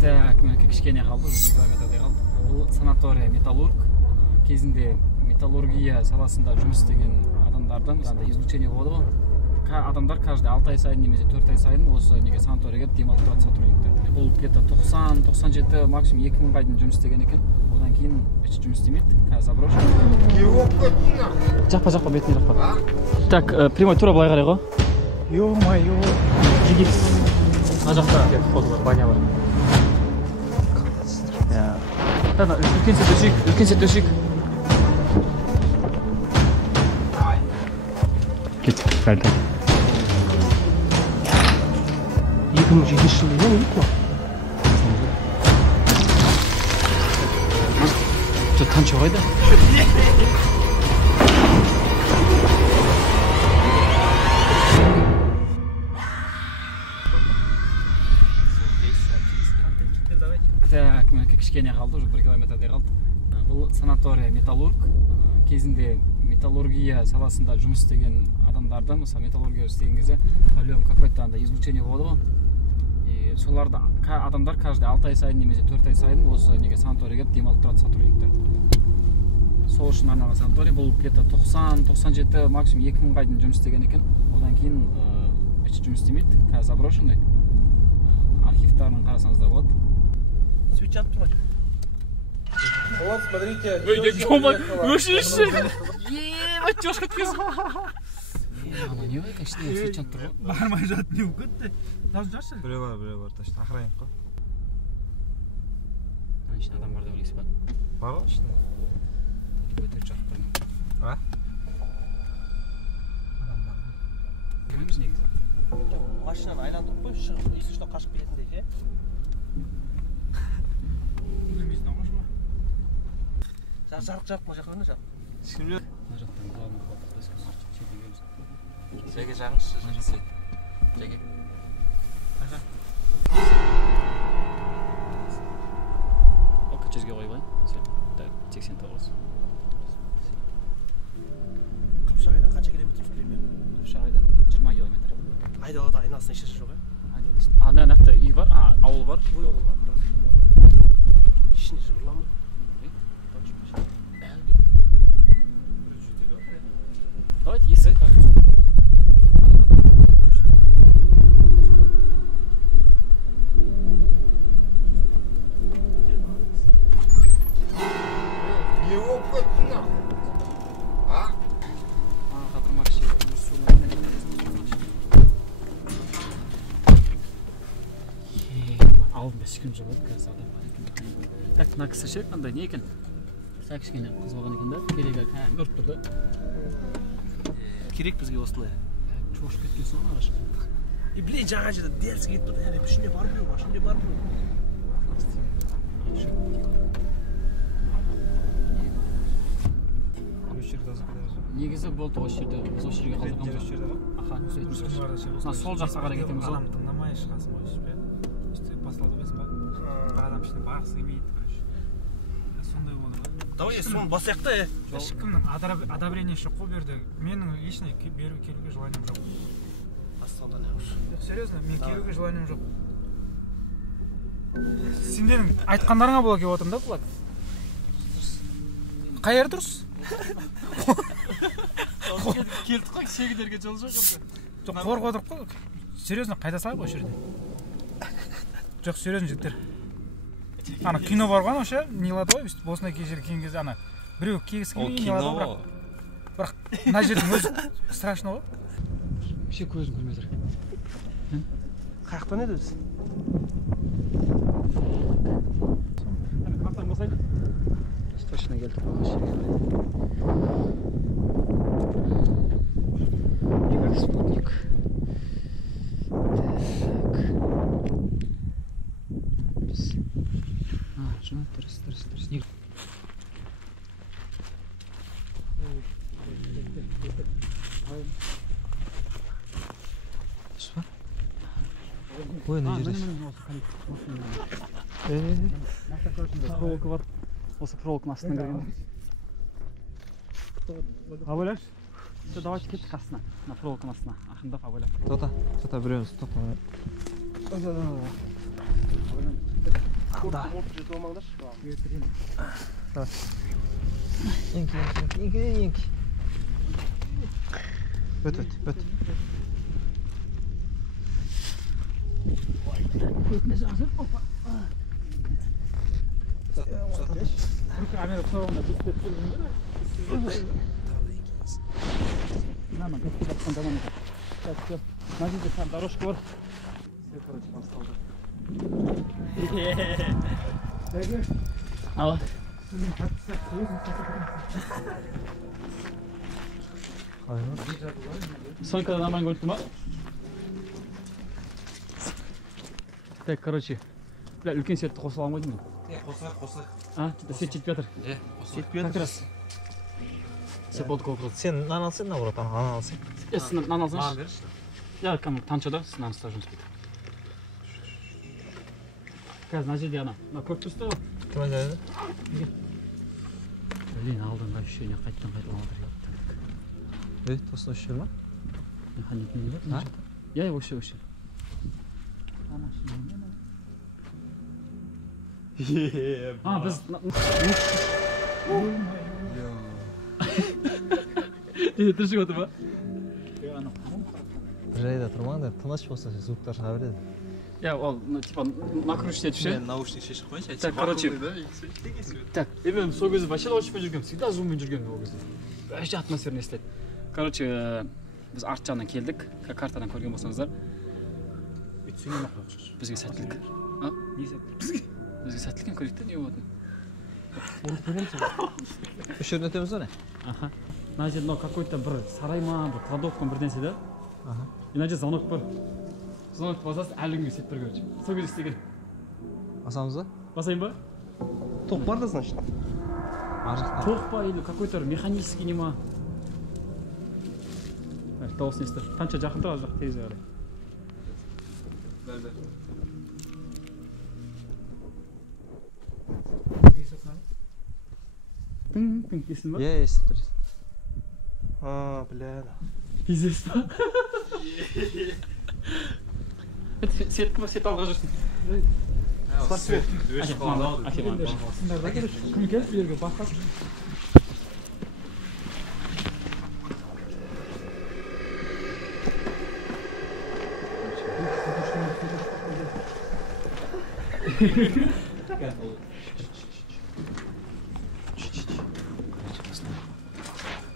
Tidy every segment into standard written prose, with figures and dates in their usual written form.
Так, мен кішкене қалды, 1 километрдей қалды. Бұл санатория металлург. Кезінде металлургия саласында жұмыс істеген адамдардың излучение болады ғой. Адамдар каждый 6 ай сайын немесе 4 ай сайын осы неге санаторияға демалып тұрады сотрудниктер. Бұл где-то 90-97 максимум 2000-ға дейін жұмыс істеген екен. Одан кейін еш жұмыс істемейді. Қазір заброшен. Жақпа бетіне жақпа. Так, прямой тура былай қарай ғой. Ё-моё. Жигит. Мына жақта вход бар, баня бар. Үлкен сет өшейік. Кеттік, бәрді. 2007 жылы не еді ма? Жо, танчы қойды. Так, мен кішкене қалды, уже 1 километрдей қалды. Бұл санатория металлург. Кезінде металлургия саласында жұмыс істеген адамдарды, мысалы металлургия істеген кезде по-любому какой-то излучение болады ғой. И соларды адамдар каждый 6 ай сайын немесе 4 ай сайын осы неге санаторияға демалып тұрады сотрудниктер. Сол үшін арналған санаторий. Бұл где-то 90-97 максимум 2000-ға дейін жұмыс істеген екен. Одан кейін еш жұмыс істемейді. Қазір заброшенный. Архивтарын қарасаңыздар болады. Свич атып тұрған. Вот, смотрите. Өшеші! Ебать, тёшка өткіз. Ана не бай, конечно, свич атып тұр ғой. Бармай жатып не өкетті. Тазы жаршы? Біреу бар, ташты охранник қой. Ана ішінде адам бар деп ойлайсыз ба? Бар ғой ішінде. Өте жатып тұрмын. А? Адам бар. Білмейміз негізі. Машинаны айландырып қой, шығып, есік ұшына қашып кететіндей, ше? Білмейсің аңғаш ма? Жарық мына жаққа өне жарық. Ешкім жоқ. Мына жақтан главный вход шетігеміз. Жәге жағыңызшы. Жәге. Оқа жүзге қойбай. Так, 89. Қапшағайдан қанша километр примерно? Қапшағайдан 20 километр. Айдалада айналасына ешқашан жоқ, ана жақта үй бар, ауыл бар. Ой, бар. Ішіне жыбырлама. Давайте, если Его хоть нахуй. А? алдында ешкім жоқ еді, қазір адам бар екен. Так, мына кісі ше, қандай не екен? Сәл кішкене қыз болған екен да, керегі көріп тұр да. Керек бізге осындай. Чошып кеткенсің ғой арашқа. Блин, жаңа жерде дәлсі кетіп тұрды, әлі ішінде бар біреу, ішінде бар біреу. Негізі болды осы жерде, біз осы жерге қалдырғанбыз. Аха, сол жаққа қарай кетеміз ғой. Адам тыңдамай шығасың ғой, ішпе. Іште басылады емес па? Бір адам ішінде барғысы келмейді, короче. Сондай болды ғой. Давай, соны басайық та, Ешкімнің одобрениесі жоқ қой берді. Менің ешіне келуге желанием жоқ. Астанада не қылшы? Жоқ, серьезно, мен келуге желанием жоқ. Сендердің айтқандарыңа бола келіп отырмын да, Влад. Қай жер дұрыс? Келдік қой, шегілерге жол жоқ енді. Жоқ, қорқып отырып қой. Серьезно, қайда салайық осы жерде? Жоқ, серьезно, жігіттер. Ана кино бар ғой, ше, нелады ғой, осындай жер келген кезде ана біреу кегісі келген нелады ғой, бірақ мына жердің өзі страшно ғой. Ше көзім көрмей тұр. Қаяқтан еді өзі? Ақтан басайын. Точно келдік қой осы жерге. Спутник. Так. Жена, дұрыс. Что? Ой, не жердеш. Проволока бар. Осы проволоканың астына кірген. Абайлаш. Давайте кеттік астына. На проволоканың астына. Ақындап абайлап. Тота біреуіміз, тота. Да. Жетіп алмаңдаршы. Еңкі. Өт. Камера соғында түстеп тұрдың ба? Мама, кетіп жатқан заман екен. Все, мына жерде там дорожка бар. Все, короче, басталды. Ал. Сонька нормально көрінді ма? Так, короче, бля, үлкен светті қосыла алмайды ма? Қосылайық. А, свет жетіп жатыр. Қосылайық. Как раз. Все болды қолқырды. Сен нан алсың, наоборот, нан алсың. Сіз нан алсаңыз? Нан берші. Я кәдімгі таншада сіз нан ұстап жұмыс істейді. Қазір мына жерде ана көріп тұрсыз ғой. Кім айтады? Блин, алдыңғы ощущение қайталанып отыр. Тосын өшір ма? Механик не бар? Я вообще. А, біз түршік отыр ба? Бір жайда тұрмаңдар, тыныш болса звуктар шыға береді. Я, ол, типа, накручивать ше? Мен наушник шешіп қойыншы, Так, короче. Так, мен сол кезде вообще наушникпен жүргенмін, всегда зуммен жүргенмін ол кезде. Вообще атмосферно естіледі. Короче, біз арт жағынан келдік, картадан көрген болсаңыздар. Өйтсең не қойғыш? Бізге сәттілік. А? Не сәттілік? Бізге сәттілік көрейік те, не болатын? Енді көреміз ғой. Үш жерден өтеміз ғой не? Аха. Мына жерде какой-то бір сарай ма, бір кладовка бірдеңсе да. Аха. И мына жерде звонок бар. Звонокты басасыз, әлі күнге сет бар, короче. Сол кезде істеген. Басамыз ба? Басайын ба? Тоқ бар да, значит. Ар жақта. Тоқ па, или какой-то механический не ма? Дауыс естір. Қанша жақын тұр, жақ терезе қарай. Пың, естің ба? Е, естіп тұр. А, бля. Пиздец па? Свет алға жүрсін. Свет. Кім келді бұл жерге басқасы?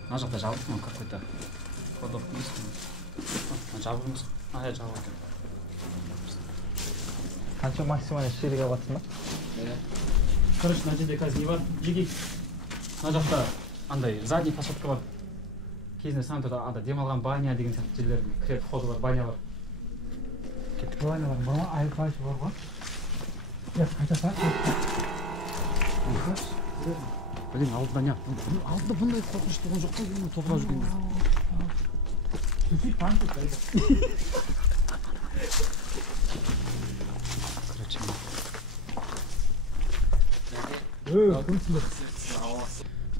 Мына жақта жабық ма, какой-то кладовка емес пе? Жабық емес. А, жабық екен. Қанша максимально шериге батсың ба? Короче, мына жерде қазір не бар? Жеги. Мына жақта андай задний фасадка бар. Кезінде санаторда анда демалған баня деген сияқты жерлердің кіретін входы бар, баня бар. Банялар бар ма? Айқайшы бар ма? Я қайта сақ. Блин, алдында не? Алдында бұндай қорқыныш болған жоқ қой, мен тоқырап жүргенде. Сөйтіп танып қайды.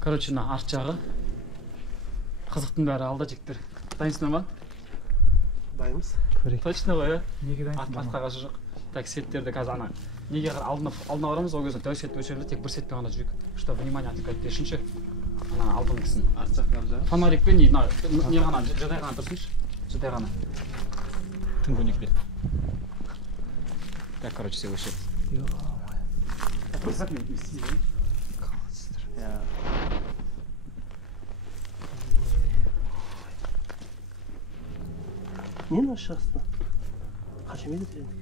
Короче, мына арт жағы. Қызықтың бәрі алда жігіттер. Дайынсыңдар ма? Дайынбыз. Точно ғой, иә? Неге дайынсың? Артқа қашы жоқ. Так, сеттерді қазір ана. Неге алдына барамыз, ол кезде тәу сетті өшірді, тек бір сетпен ғана жүрейік. Что, внимание отвлекать бершінші. Ана алдыңғысын. Арт жақтағы жағы. Фонарикпен не ғана, жадай ғана тұрсыншы. Жадай ғана. Тың көнекпе. Так, короче, все өшірді. Не мына шығысты? Қанша метр тереңдік?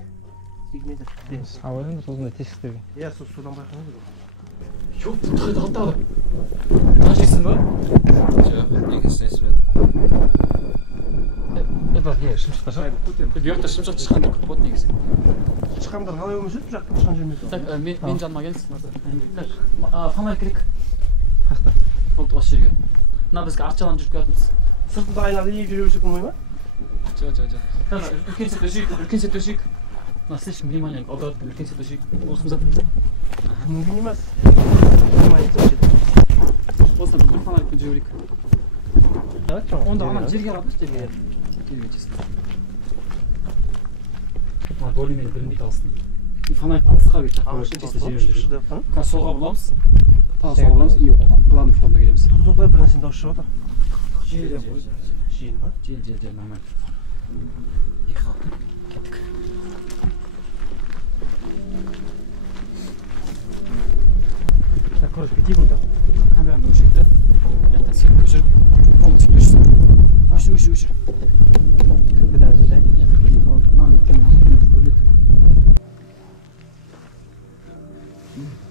2 метр. Ауылын осындай тесіктерге. Иә, судан байқамайды ғой. Жоқ, тұтайды алдағы. Қажейсің ба? Жоқ, екінші естімедім. Не, шымшықта шығар. Бұяқта шымшықты шыққандар көп болады негізі. Шыққандар қалай өмір жүріп жақта шыққан жермеді. Так, мен жаныма келіңіз. Так, фонарик керек. Қақта? Болды, осы жерге. Мына бізге арт жағынан жүріп келатырмыз. Сыртында айналды егіп жүре берсек болмай ма? Жоқ. Үлкен сет өшейік. Мына слишком внимание аударып, үлкен сет өшейік. Осымыз атымыз. Мүмкін емес. Внимание өшейік. Осыдан бір фонарикпен жүре берейік. Онда ана жерге қарадыңыз, жерге. Келге честно. Более-менее білінбей қалсын. фонарик алысқа бет жаққа Ағаш тесте жіберіп шырды жүреді. жатқан. Қазір солға бұрыламыз. Тағы солға бұрыламыз и главный входына келеміз. Тоқтай бір нәрсені дауыс шығып жатыр. Жел ма? Жел нормально. Екі қалды. Кеттік. Так, короче, кетейік онда. Камераны өшірді. Жақтан сен өшіріп, полностью өшір. Өшір. Кірпіден жай. Иә, кірпіден қалды. Маған өткен астын бөледі.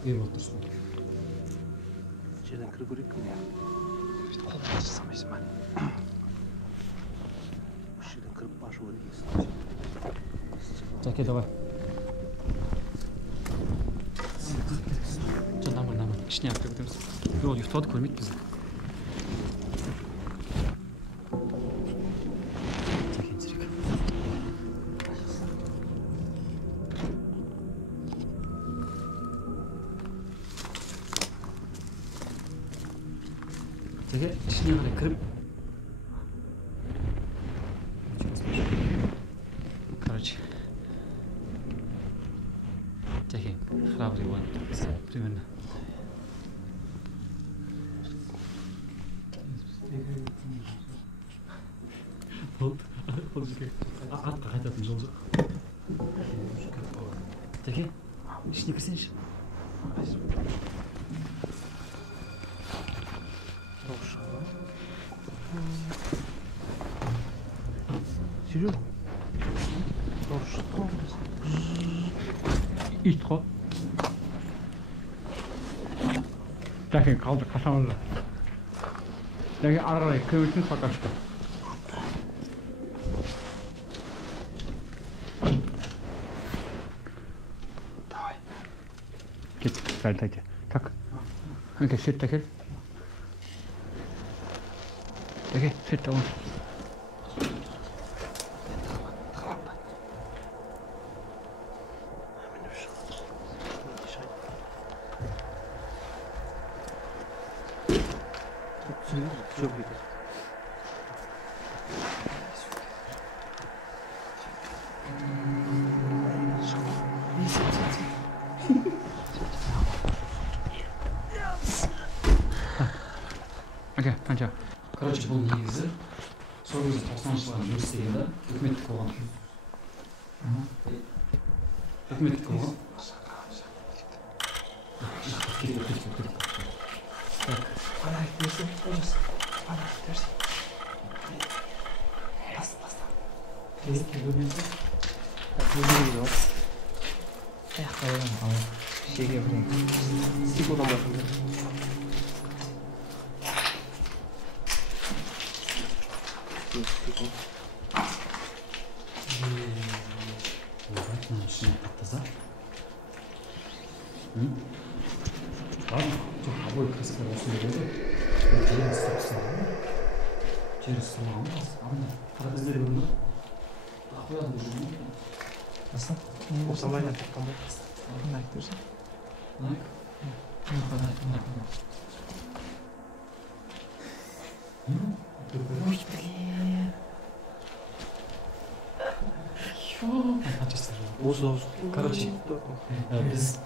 Үй болып тұрсын. Жерден кіріп көрейік кім? Қолмен жасамайсың ба? Жерден кіріп ашу керек. Жаке, давай. Нормально. Ішіне алып кіріп өтеміз. Ол ұйықтады, көрмейді бізді. Жаке, ішіне қарай кіріп. Короче. Жаке, храбрый воин. Примерно. Атқа қайтатын жол жоқ. Жаке, ішіне кірсеңші. Серьезно? Дауыс ит қой. Жаке, қалды қашамызда. Жаке, ары қарай кіріп өтсін пока что. Давай. Кеттік, дәлдәке. Так. Жаке, сетті әкел. Жаке, сетті алың. Все будет. Окей, қанша. Короче, бұл негізі сол кезде 90-шы жылдары жұмыс істегенде үкіметтік болған. Үкіметтік болған. Фонарик берсең, ужас. Фонарик берсең. Таста. Тезекке бөлмейді. Аяққа қойған, шеге бірдеңе. Стеклодан басында. Обратно ішіне таза. Ладно, обои красиво осындай болды. Жері ұстап жері сұлағымыз. Қара іздер көрінді. Қояды бұл жүрмейді. Насыл? Осылай да қандай. Фонарик берсең. Ой, блин. Осы. Короче, біз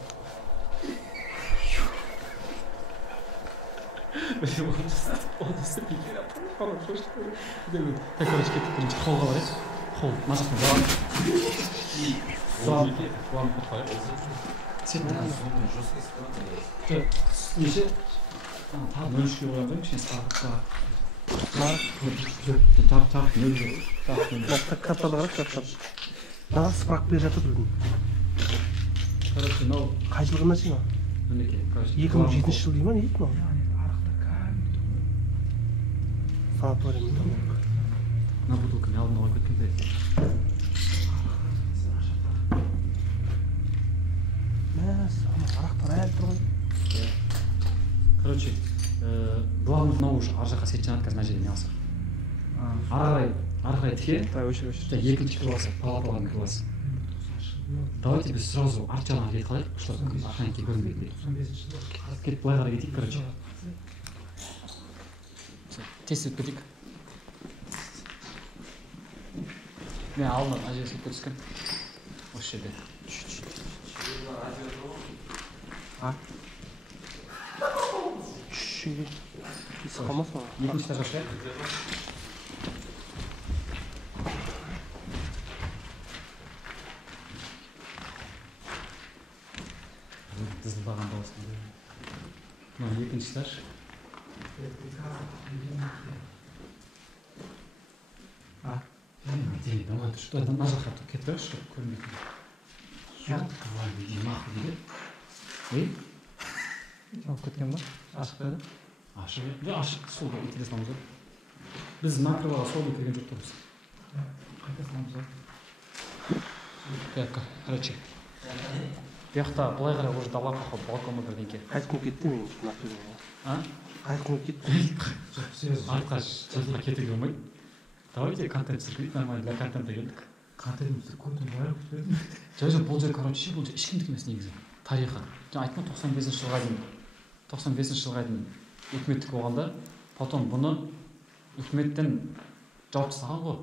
короче, кеттік бірінші қолға барайық. Қол, мына жақтан неше? Тағы нөлшке қоямын, кішкене сағытқа. Жарып нөл. Картада қарап картада. Маған справка беріп жатыр бүгін. Короче, мынау Қай жылғы машина? мінекей, короче. 2007 жыл дей ма, не дейді мынау? Санаторий металлург. Мына бутылканы алдын ала кеткенде. Арақтар әлі тұр ғой. Короче, главный мынау уже ар жаққа сетчен қазір мына жерде не алсақ. Ары қарай тіке. Давай, өшір. Екінші классы, палаталардың классы. Давайте біз сразу арт жағына кетіп қалайық, чтобы охранники көрінбейді. Кетіп былай қарай кетейік, короче. Тез өтіп кетейік. Мен алдынан ажырасып түскен. Осы жерде. Isi қалмас ма? Екінші этажға шығайық. Дызылдаған дауыс. Мына екінші этаж. Что это на захват кетті, что көрмейтін. Жоқ, мақы дейді. Алып кеткен ба? Ашық па еді? Ашық еді. Ашық, сол да итіле саламыз ғой. Біз накрываға сол да кірген жоқ тұрмыз. Қайта саламыз ғой. Так, короче. Бұяқта былай қарай уже дала қақы балконға бірдеңке. Қайтқым кетті мен накрываға. А? Қайтқым кетті. Артқа жаққа кетуге болмайды. Давайте контент түсіріп нормально для контента келдік. Контент түсіріп көрдім, бәрі күтпедім. Жоқ, бұл жер, короче, бұл жер ешкімдікі емес негізі. Тарихы. Жаңа айттым 95 жылға дейін үкіметтік болғанда, потом бұны үкіметтен жауып тастаған ғой.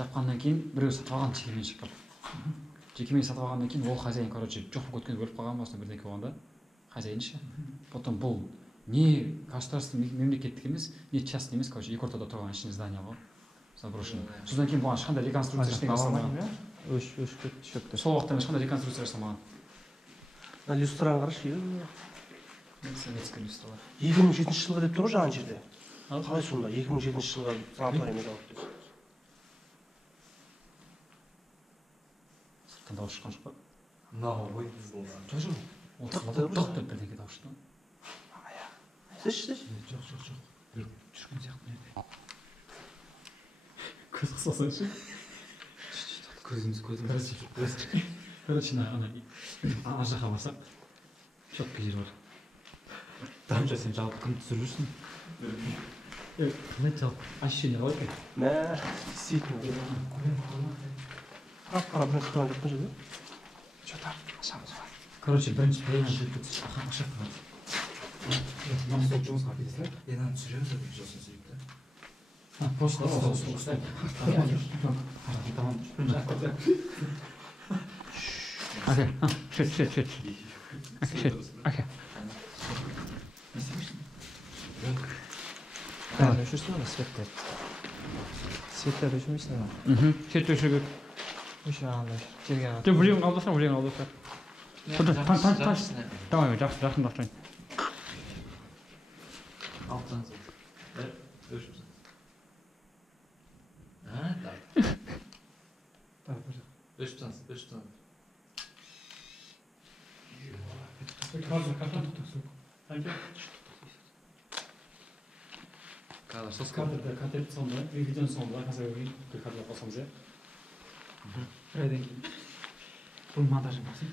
Жапқаннан кейін біреу сатып алған жекеменшік қылып. Жекеменшік сатып алғаннан кейін ол хозяин, короче, жоқ болып кеткен өліп қалған басына бірдеңке болғанда, хозяин ше. Потом бұл не государственный мемлекеттік емес, не частный емес, короче, екі ортада тұрған ішінде здание ғой. Заброшенный. Содан кейін бұған ешқандай реконструкция ештеңе жасалмаған. Өшіп шөкті. Сол уақытта ешқандай реконструкция жасалмаған. Люстраны қарашы. Советский люстралар. 2007 жылға деп тұр ғой жаңа жерде. Ал? Қалай сонда 2007 жылға санаторий медал деп. Сырттан дауыс шыққан жоқ па? Мынау ғой бұзылған. Жоқ. Ол тық деп бірдеңке дауыс шықты. Сіз. Жоқ. Жүрген сияқты не? Көз қысасайшы. Көзіміз. Короче, ана жаққа барсақ, четкий жер бар. Тамша сен жалпы кім түсіріп жүрсің? Қалай жалпы ощущение қалай екен? Мә, действительно. Қара бірінші тұрған жоқпын жерде. Что-то ашамыз бар. Короче, бірінші пәйінен жүріп кетсіз, ашақ бар. Мына сол жұмысқа кетесілер. Енаны түсіреміз өтіп жосын сөйтіп та. Просто сол. Окей, шет. Окей. Өшірсің оны светтер. Светтер өшірмейсің оны. Шет өшіріп. Өшірғандай. Жерге қарап. Жоқ, білең алдырсаң. Давай, жақын бақтайын. Алтын зат. Өшірсің. Так. Өшірсің. Kadar sos Kadrda katep sonunda, videonun sonunda қазір bir kadro қосамыз иә. Бірайдан кейін. Бұл монтажын басып,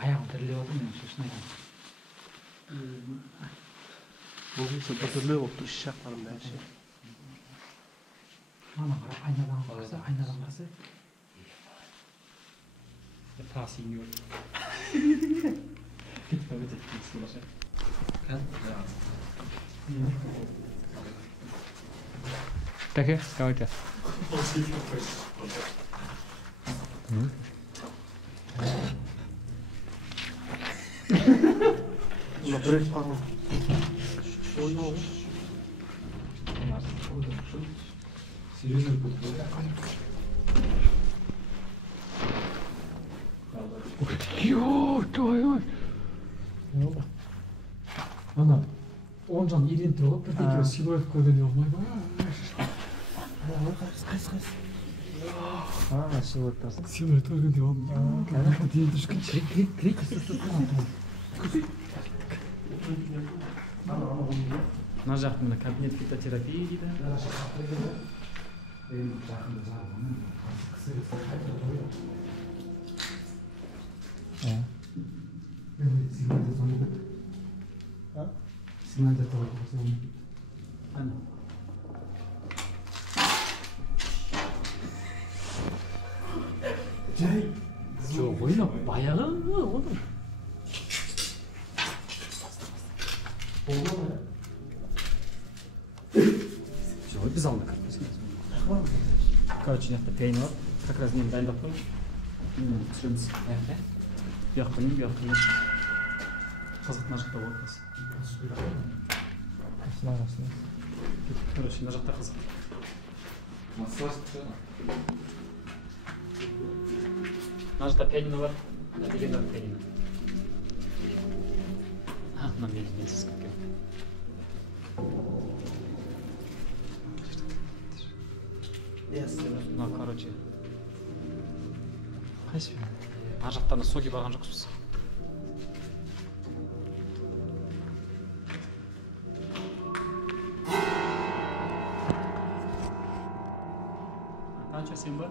аяғым тірілеп алды, мен шошын айтамын. Бұл біртүрлі болып тұр, іш жақтарым бәрі. Мана қарап, айнадан қараса. Тас еңгер. Кетіп өтеді. Таке, давайте. Мына бір қалың. Серьезно буду. Ё, твою. Ана, он жан ирен тұрып, бірдеңке силуэт көргенде болмай ба? Қайсы. Силуэт тасын. Силуэт көргенде болмай. Кәдімгі дейін түшкін. Крик. Мына жақ мына кабинет фитотерапия дейді. Жоқ, ойна баяғы оны. Жоқ, біз алдық. Короче, мына пейн бар. Как раз нені дайындап қойдым. Түсіреміз. Бияқтан қызық мына жақта болады қазір. Короче, мына жақта қызық. Мына жақта пианино бар. Легендарный пианино. Мына менсіз кеткен. Мына, короче. Қайсы? Ар жақтан соки барған жоқпыз. Танча сен ба?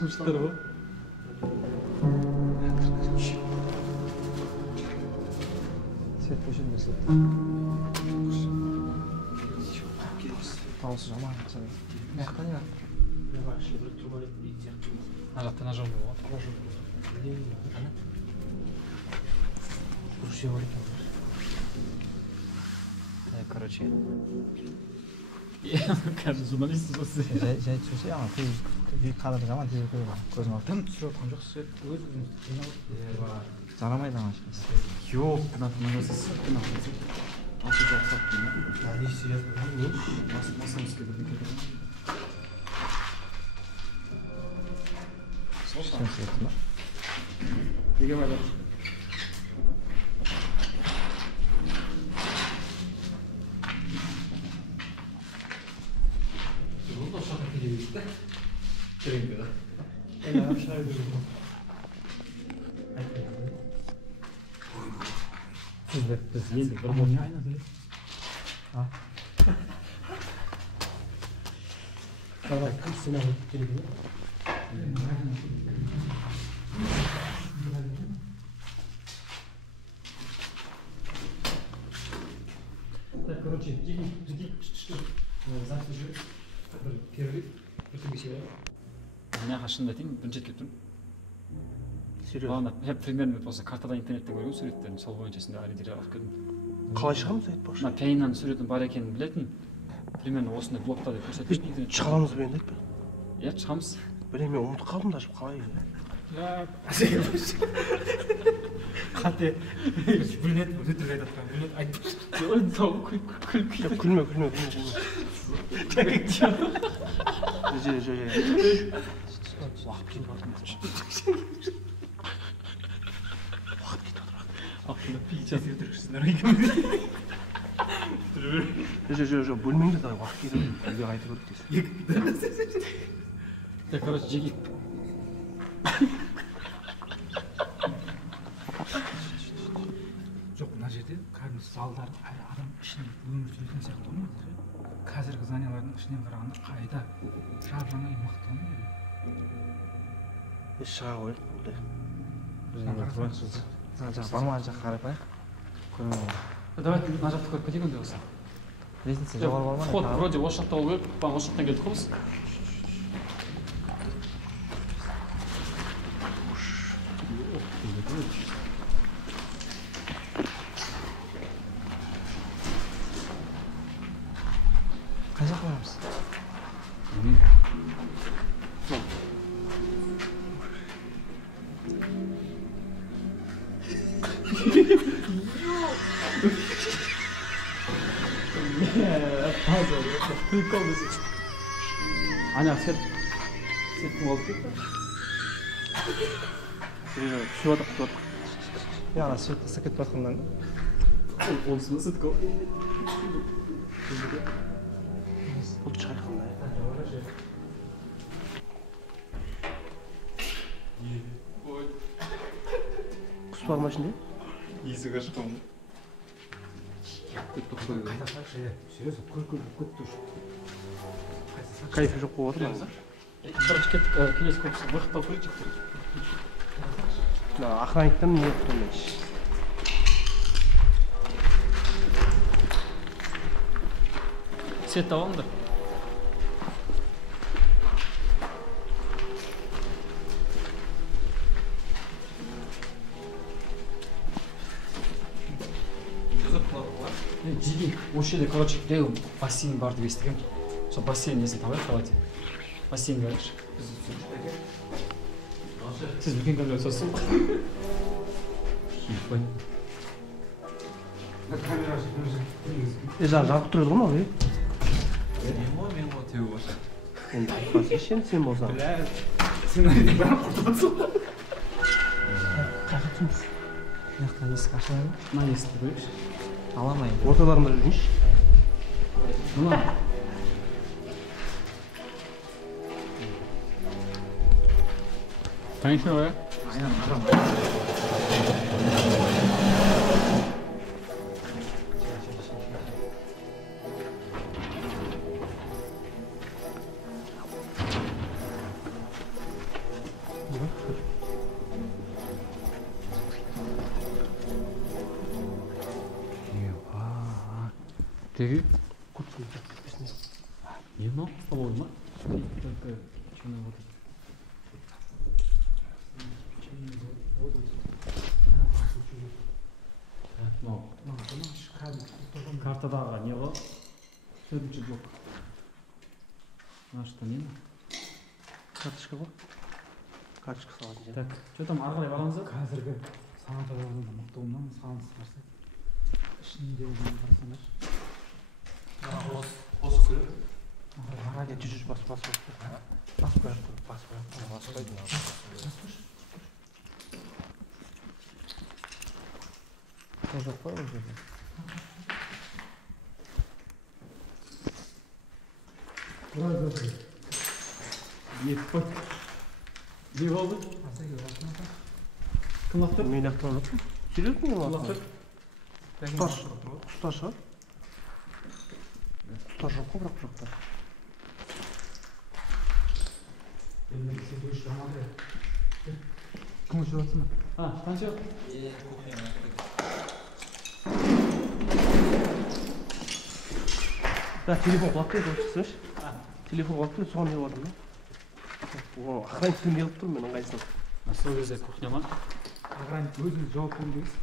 Жұмыстар ба? Свет көшірме свет. Дауысы жаман. Маяқта не бар? Ана жақта ножом болады. Короче. Қазір журналист болсы. Жай түсірсе, ана кадрды жаман тез көріп көзім алып. Дым түсіріп отқан жоқ, свет өз-өзін жинап. Жарамайды ана ешқайсы. Жоқ, мынасы сырттан алып. Алты жақсап деймін. Не серьезно? Не? Масамызға бірден кетеді. Сен сеттің ба? Неге байлап? Кереңді да. Біз енді бір болмай айнады. Так, короче, жди, завтра же первый, мен шынымды айтайын, бірінші рет келіп тұрмын. Серьезно? Примерно осы картадан интернеттен көрген суреттерін, сол бойынша сінде ориентир алып келдім. Қалай шығамыз айтпақшы? Мына пианиноның суретін бар екенін білетін, примерно осындай блокта деп көрсетіп. Шығамыз ба енді айтпа? Иә, шығамыз. Білем, мен ұмытып қалдым даже қалай. Қате. Бүлінет, өтірік айтатқан. Бүлінет айтпашы. Күлме. Уақыт кетіп жатыр. Ақылы пи Сейчас өтірікшісіңдер ой. Жоқ, бөлмеңде да уақыт кетіп үйге қайтып көріп дейсің. Так, короче, жеги. Жоқ, мына жерде кәдімгі залдар, адам ішінде өмір сүретін сияқты болмайды. Қазіргі зданиялардың ішінен қарағанда қайда жап-жаңа мықты болмайды. Шыға қойып. Бармаған жаққа қарап ай. Давай, мына жақты көріп кетейік ондай болса. Лестница жоғары бар ма? Вход вроде осы жақта болу керек, бағана осы жақтан келдік қой біз. Қай жаққа барамыз? Прикол десең. Аня, сеттің алып кетті. Түсіп атық. Я ана светті сықет батқаннан. Олсына сеткі. Бұл чайқандай. Құс бар ма ішінде? Есік ашқан. Қайта салшы, серьезно, көп тұр. Кайфы жоқ болып отыр ма? Короче, кеттік, келесі көпсіз вақыттау көрейік жіктер. Охранниктен не тұтылмайшы. Свет табамдар. Жиги. Ошол жерде, короче, біреу бассейн бар деп естігем. Сол бассейн несін табайық, давайте. Бассейнге барайықшы. Сіз үлкен камера ұстасыз ғой. жабық тұрады ғой мынау, мен ғой теуі бар. енді айтпасы ешен сен болсаң. Сен айтып бәрін құртатсың. Қайда тұрмыз? Мына есік ашылады ма? Мына есікті қойыңызшы. Аламайын. Орталарында жүріңізші. Мына. Конечно, ғой. Aynen, adam. Теги? Не мал? Столовый ма? Только что-то вот. Картадағы не ғой? Төртінші блок. Мына что не? Карточка ғой? Карточка салатын жер. Так, что там ары қарай барамыз ба? Қазіргі санаторияда мықтылығынан санасы қарсы. Ішінде қарасаңдар. Осы көріп? Жүз бас қойып. Баспайды. Жоқ қой ол жерде. Еппай. Не болды? Кім лақтыр? Мен лақтырып жатырмын. Серьезно мен лақтыр? Құстар шығар. Құстар жоқ қой бірақ бұл жақта. Кім өшіп жатсың ба? Қанша? Да, телефон құлап кетті, шықсыншы. Телефон құлап кетті, соған не болдым да. Охранниктен не қылып тұрмын мен ыңғайсыз. Сол кезде кухня ма? Охранник өзіңіз жауап беру керексіз.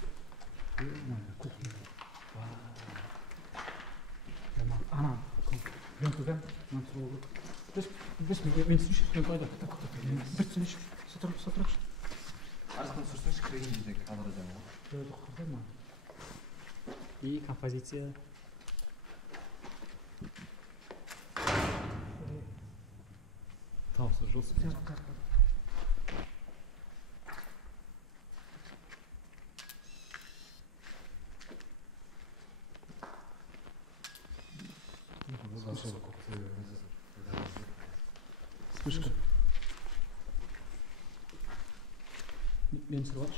Ана, пленкадан мансур біз мен түсінші пленкада. Бір түсінші, сатырақшы. Арасынан сүрсінші кірген жердегі камерадан ғой. Жоқ, қырдырма. И композиция. Таусы жолсы. Вспышка. Мен сұрғаш.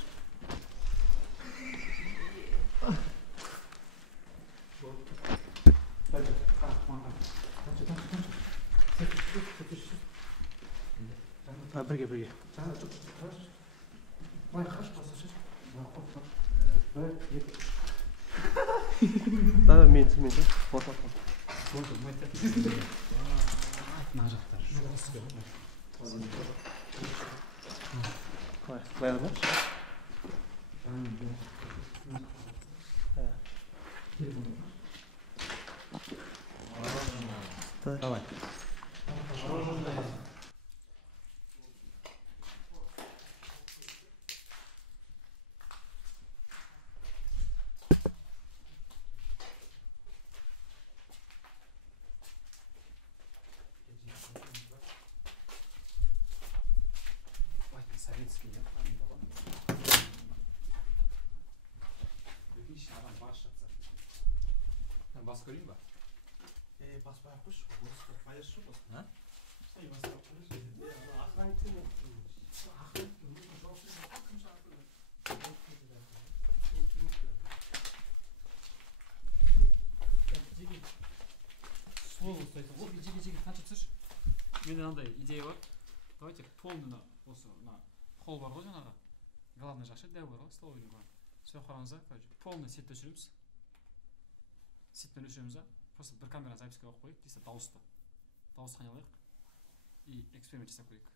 Бірге. Да, мен. Мына жақтар. Қалай ма? Давай. Советский, да? Бас көрейін ба? Баспай ақ қойшы, осы пайдасы жоқ осы. Баспай ақ қойшы. Охранниктен Стол ұстайды ғой, жеге қанша түсірші? Менде мынандай идея бар. Давайте полный осы холл бар ғой жаңағы. Главный жақшы дәу бар ғой, столовыйдың бар. Сол қараңыз да, полный сетті өшіреміз. Сетпен өшіреміз да. Просто бір камера записке қойып қойып, дейсі дауысты. Дауыс қайналайық. И эксперимент жасап көрейік.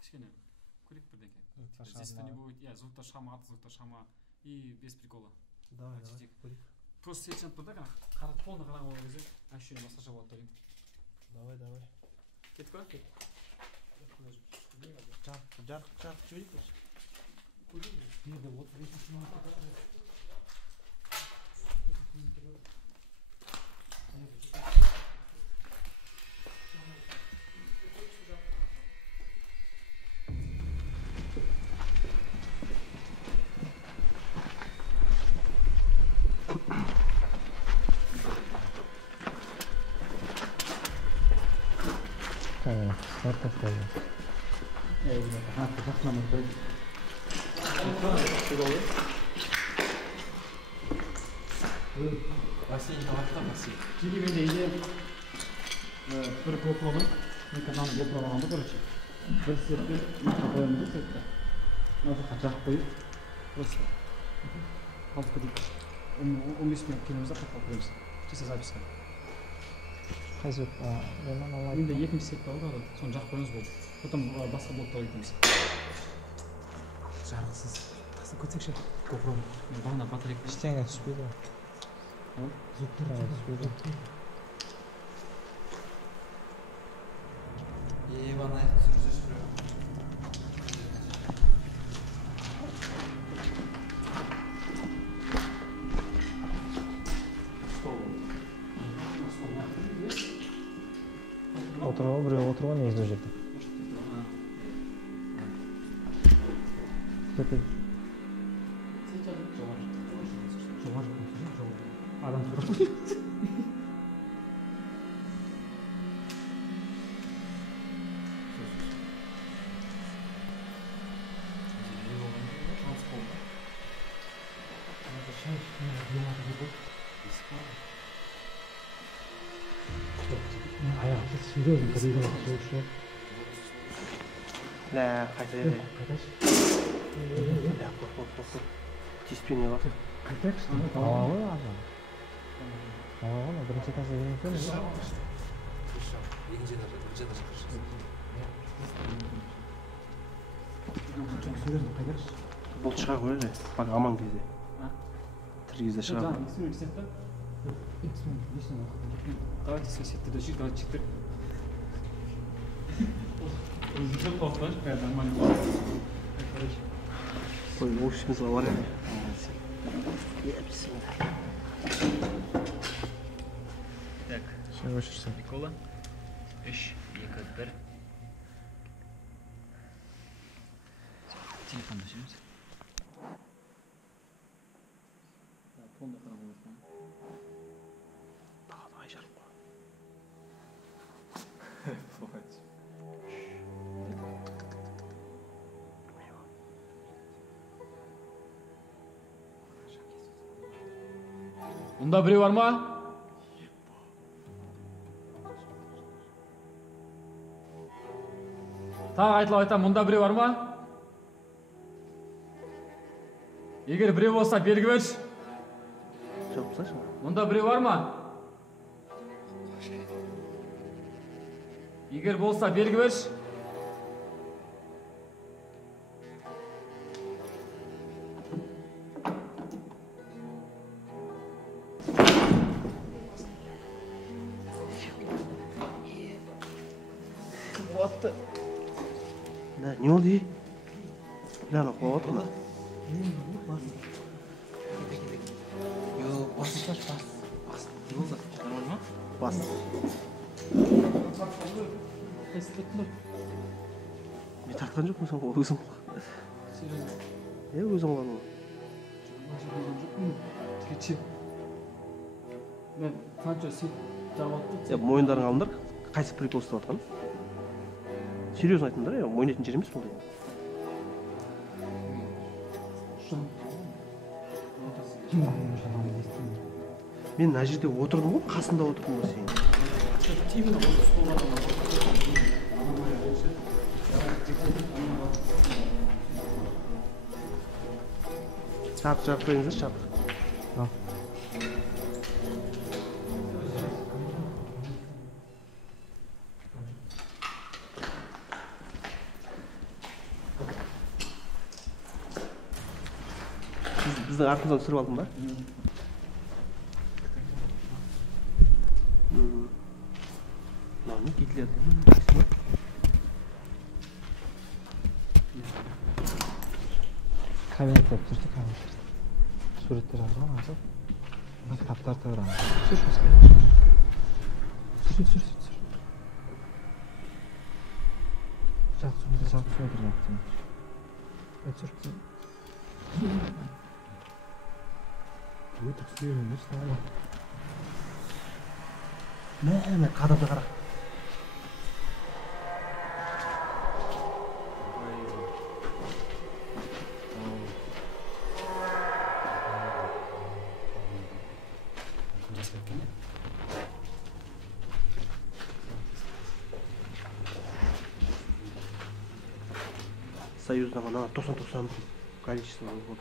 Кішкене көрейік бірдеңке. Здесь-то не будет, звуктар шама, аты звуктар шама. И без прикола. Давай, көрейік. просто свет жанып тұр да қара полный қараңғы болған кезде ощущение басқаша болады деп ойлаймын. Давай. Кеттік па? Жарық жіберейік осы. Енді 35 минутта Şimdi ben de iyice bir GoPro'nun ne kadar GoPro alanda короче. Bir sette koyalım bir sette. Nasıl kaçak koyup просто kalkıp 15 minut kendimize kalkıyoruz. Çiğse запись. Қайсы мен алайын. Енді екінші сетті алды ғой, соны жақып қойыңыз болды. Потом басқа блокқа кетеміз. Жарықсыз. Тақсы көтсекші. GoPro-ны. Бағана батарейка. Ештеңе түспейді. Түспейді. Ебаный түсірсіз біреу. Отырған біреу отырған негізі ол жерде. Кетеді. Жоғары. Адам тұрады. Серьезно, подойдем к совершенно. Да, қайта. Тиіспен алады. Ала ғой азан. Ала ғой, бірінші этажда келген соң. Екінші этажда шықыршыз. Бұл шыға қойды, бak аман кезде. Тір кезде шыға қойды. Давайте все сеты дочить, давайте 4. Уже плохо, знаешь, нормально. Ой, офисімізге бар еді. Так, Все, өшірсін. Микола. 3, 2, 1. Телефонда жүрміз. Fonda қараңғы болсын. Давай жарып қой. Мұнда біреу бар ма? Тағы айтылып айтам, мұнда біреу бар ма? Егер біреу болса белгі берші. Жоқ болсашы. Мұнда біреу бар ма? Егер болса белгі берші. Болатты. Да, не oldu? Lan қуат қой. Yok, basın bas. Ne oldu? Normal mı? Бас. Мен тартқан жоқпын соң өзің. Өзің ғана. Мен қанша сет жауапты. Мойындарың алыңдар. Қайсы прикол ұстап жатқан? Серьезно айтыңдар, мойнайтын жер емес бұл. Мен мына жерде отырдым ғой, қасында отырдым ғой сен. Жарық қойыңыздар, жарық. Біздің артымыздан түсіріп алдың ба? Onu Hitler'den. Kabinet yapıp durdu, kabinet. Suretler aldım hazır. Kitaplar tağıram. Sür. Çat sürdürecektim. Sür. Bu tutuyormuş, tamam. Ne kadar da qara. Союзного на 90 количество вот.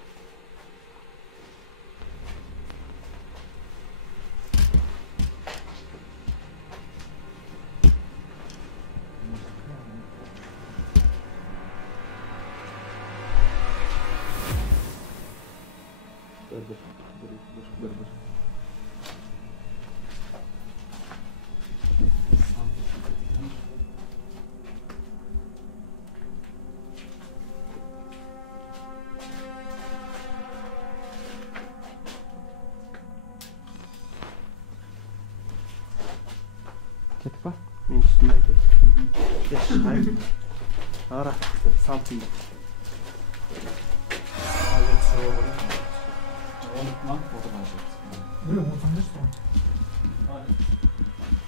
Ketip bak. Men üstüne geç. Hayır. Ara. Saltayım.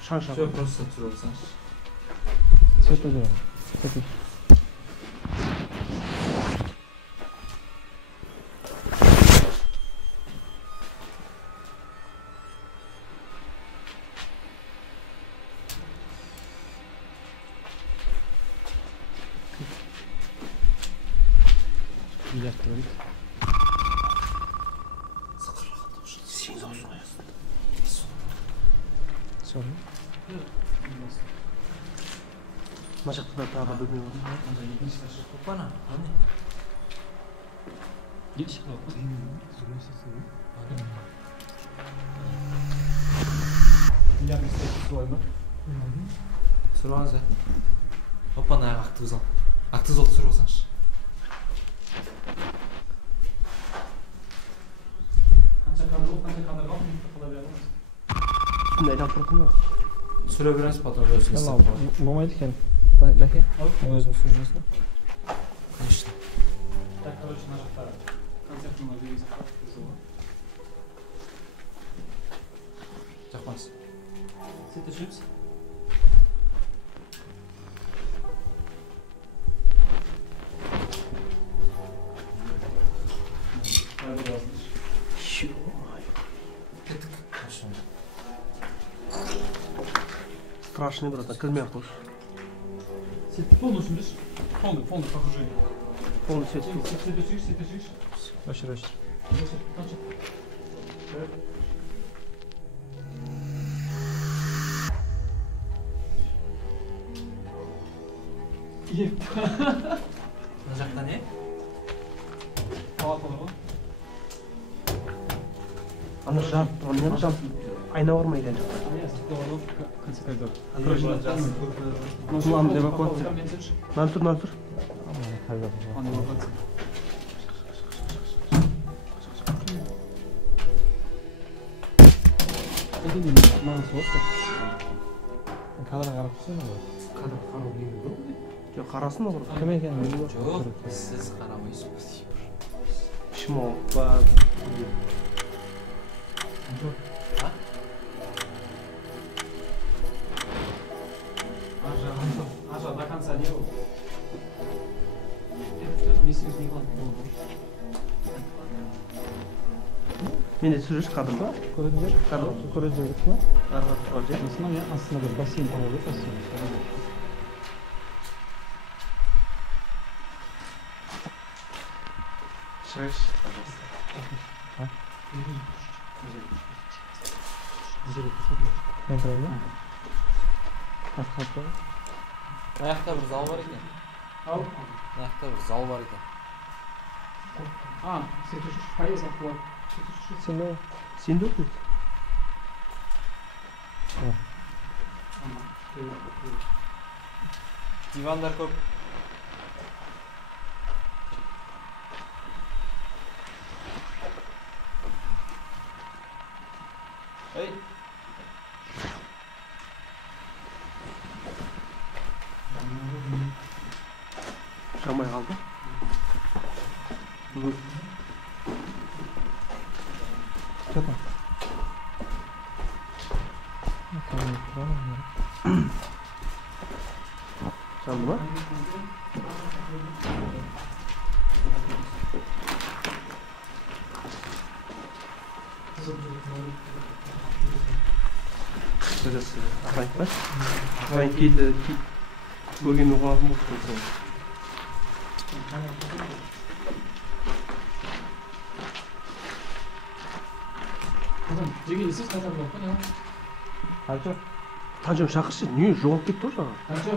Şan. Все, просто сатуралсаң. Söyle durun. Ketip. Yaptırdık. Сен olsun ayasın. Sonra. Macakta da tağda bölmüyor. Опана, ане. Geç. Түсіріп Опана аяқ актывызал. Актывызал түсіріп алсаңшы. Üstünde aydan fırtın var. Түсіре береміз, потом өзіңіз Tamam. сатып. Болмайды екен. Дәке. Өзің сүресің. Конечно. Так, короче, на жақта концерт номер есть. Жақпаңыз. Сеті шипс. Кеттік. Страшный, брат, кірмей ақ қойшы. Сеті полный түсіндірші. Полный погружение. Полный свет. Сеті шиш. Өшір. Мына жақта не? Палаталар ғой. Ана жан. Айна бар ма айдан жақта? Kulağımda evakuasyon. Lan dur. Kadar qarab tursin bu. Жоқ, қарасын ол. Kim ekan? Жоқ, сіз қарамайсыз. Шмок бар. Ажа, до конца не был. Месяц не было. Мен де сүріш қадым ба? Көрдіңдер? Көріп жүрдік па? Арғы тұрған жер. Астына бір бассейн табылды, бассейн. Шығайш, пожалуйста. Мен тұрайын ба? Асқатты. Мына жақта бір зал бар екен. Ау? Мына жақта бір зал бар екен. Сеті шиш. Поездка была. Сен де? Сен де оқиды? Ага. Divanlar ko'p. Hey. Şamay kaldı. Çatma. Çaldı mı? Burası Ahmet var. Ahmet geldi. Bugün oğlan mı olsun? Жегенсіз қатар болып қой, Қанша? Tanju şakışı niye жоғалып кетті ғой жаңа? Танчо.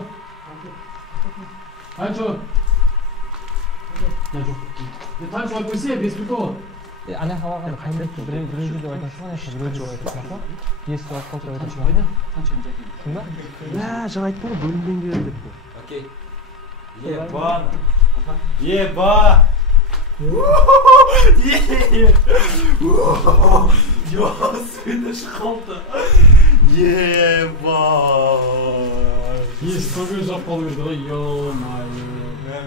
Танчо. Танчо алып келсе, без прикола. Ана хаваға қайметті біреуді деп айтасың ба, біреуді деп айтасың ба? Есік алып қалып айтасың ба? Қайда? Танчоны жайын. Шында? Жаңа айттым ғой бөлімден келді деп. Окей. Еба! Еба! Я света шыққалды. Еба! Есік сол кезде жауып қалу керек ғой, ё-майо. Мен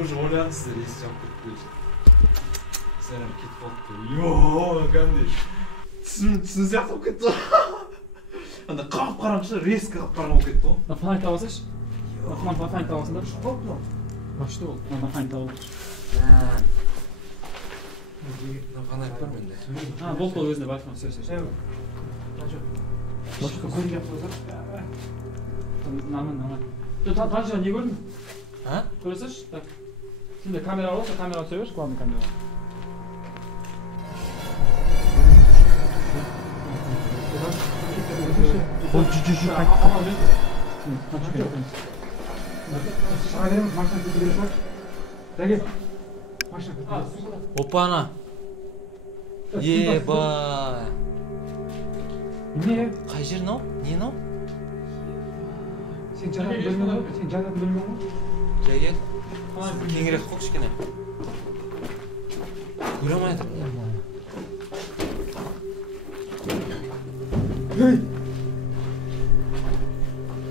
уже ойлаңыздар, есік жауып кетпейді. Сәлем кетіп қалыпты. Қандай. Түсін сияқты болып кетті ғой. Анда қап-қараңғы, резко қап-қараңғы болып кетті ғой. Фонарь таба алсайшы. Фонарь таба алсаңдар. Что ол? Фонарь таба алсайшы. Фонарь бар менде. Болды ол өзінде бар. Все. Башқа көзге қойсақ. Нормально. Танчо не көрдің? Көресіңші? Так. Сенде камера болса, камераға түсіре берші, главный камераға. Ол жүз қайтты. Шыға береміз, машина кетіп келе жатыр. Дәке. Машина кетіп. Опана! Еба! Не? Қай жер мынау? Не мынау? Сен жататын бөлме ғой? Сен жататын бөлме ғой? Жай кел. Кеңірек қой кішкене. Көре алмай жатыр.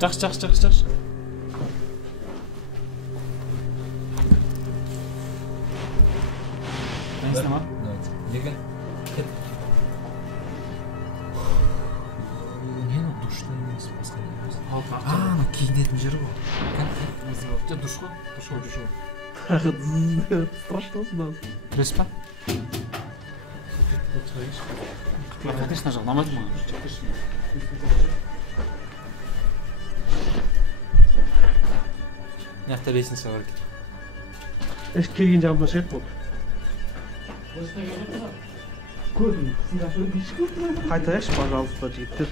Жақсы. Нәйсіне ма? Неге? Кет. Не ну душта емес басқа не емес. Ана киінетін жері ғой. Душ қой. Страшно сюда. Кіресіз ба? Конечно, ұнамайды маған. Мына лестница бар екен. Еш келген жағымда шығып болды. Көрдім. Қайтайықшы, пожалуйста, жігіттер.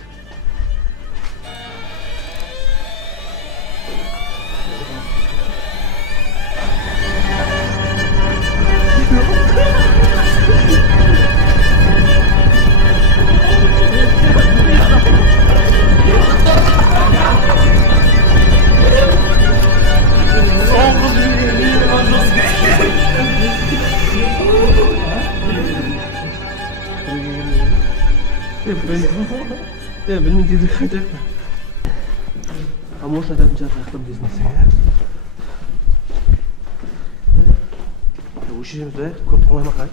Білмеймін деді қайтайық па. А может айтатын шығар қаяқтан дейсің десең, Өші жеріміз бәрі көп қоңай ма қай?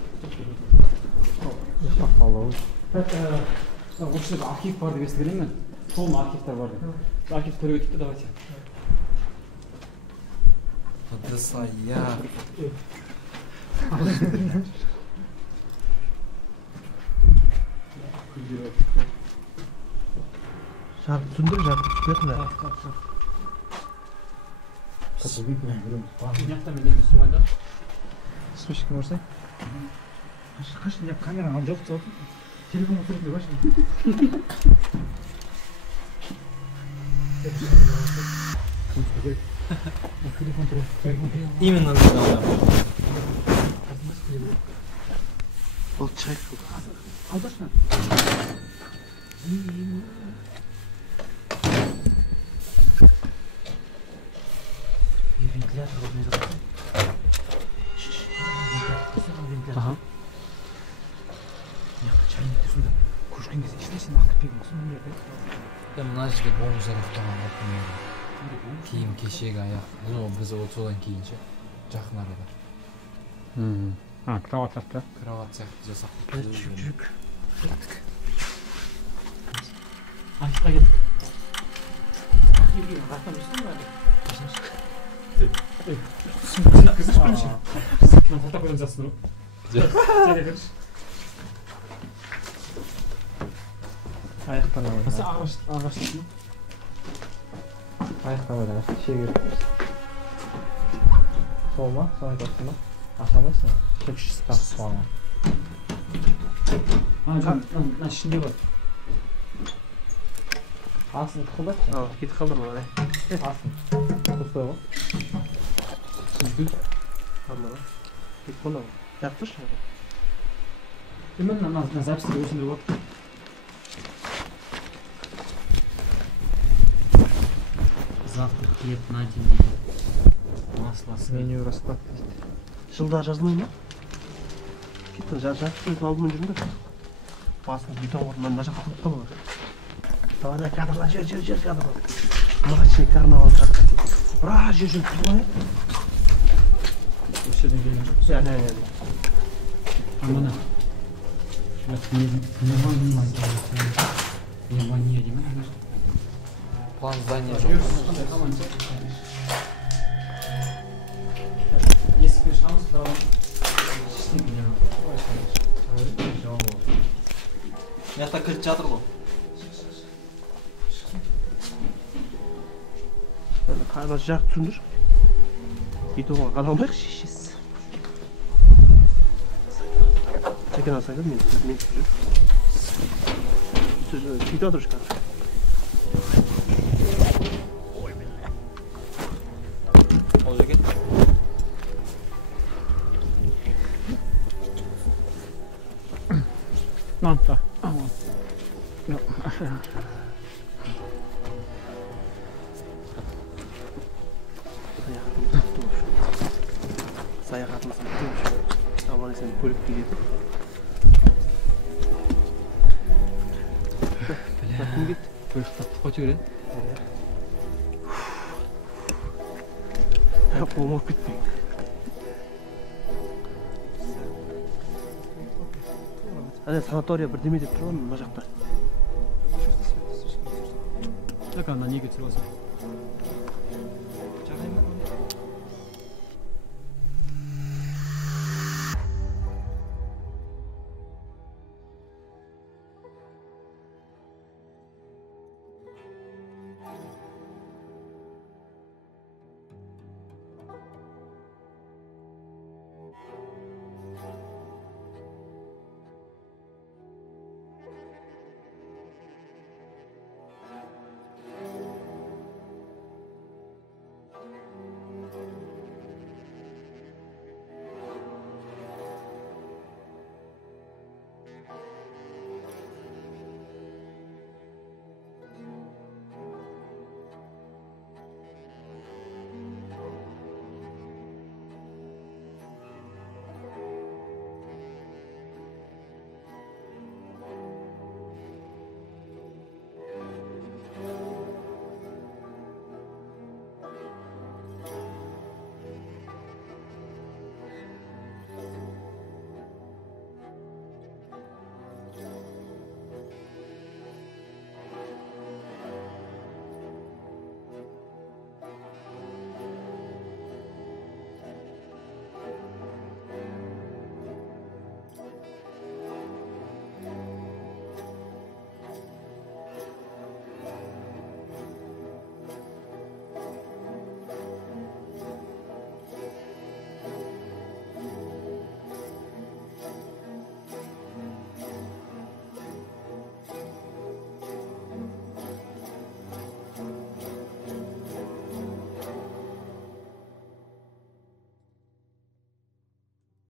Осы жерде архив бар деп естіген мен. Толым архивтар бар деп. Архив көріп өттік те, давайте. Ыдыс-аяқ. Жарып түсіндір, жарып түспетін бәрі. Мияқтан медеміз суайда. Сушки көрсей? Қашын, я камера алып жоқ тұр. Телефонға түсіріп башын. Именно да. Ол чайк. Алдашна. мына жерде бомба жарақтаған киім кешек аяқ бұл біз содан кейін ше жақын арада кровать сияқты кровать сияқты жасап жүрік артқа кеттік Аяқтан алайын. ағаш Аяқтан алайын. Шегер. Сол ма? Сол айтасың ба? Ашамайсың. Шепшісі тақып қалған. мына ішінде бар Асын тұқылдатшы. кетіп қалдыр ма? Асын. Құстай ғой. Кетіп қалдыр ма? Жақып тұршы. мына записьте осындай болады завтрак хлеб на день масло Меню расклад. Жылдар жазылмай ма? Кетті, жақып тұрып алдымен жүрмін да. Басын бетон орнынан мына жаққа тұрып қалма. Давай кадрлар, жер кадрлар. Мрачный карнавал кадрлар. Біраз жер тұрып қалай. осы жерден келген жоқ Яғни. мына внимание деймін план здания жоқ есікпен шығамыз бірақ мына жақта кілт жатыр ғой Қазір жарық түсіндір. Бетонға қаламайық шешесі. Сәкен асайда мен түсір. Сөйтіп атырыш қазір. ол жерге Nanta. Саяхатымыз бітті. Аман есен көлікке кетіп. Кім кетті? көлік таптық қой жүгіреді Қолым ұрып кетті. Санатория бірдеме деп тұрған мына жақта. Так ана неге түсіп алсың